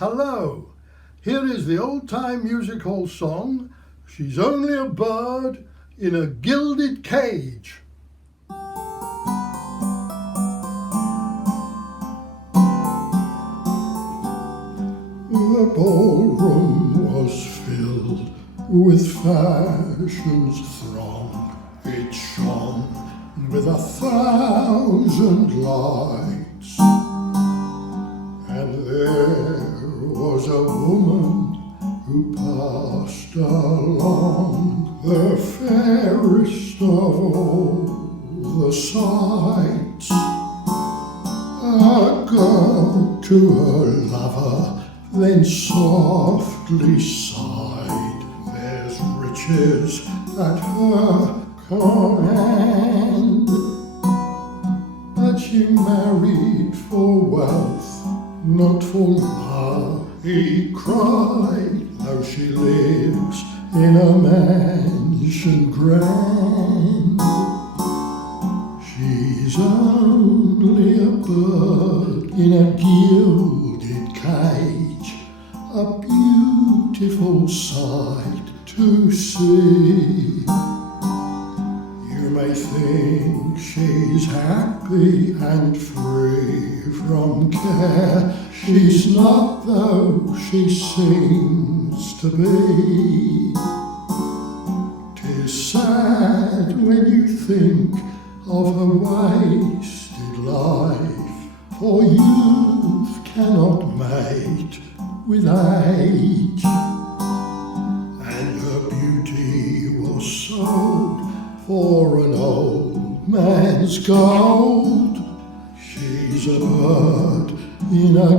Hello, here is the old-time music hall song, She's Only a Bird in a Gilded Cage. The ballroom was filled with fashion's throng. It shone with 1,000 lights, and there was a woman who passed along, the fairest of all the sights. A girl to her lover then softly sighed, there's riches at her command. But she married for wealth, not for love, he cried, though she lives in a mansion grand. She's only a bird in a gilded cage, a beautiful sight to see. You may think she's happy and free from care. She's not, though she seems to be. 'Tis sad when you think of her wasted life, for youth cannot mate with age, and her beauty was sold for an old man's gold. She's a bird in a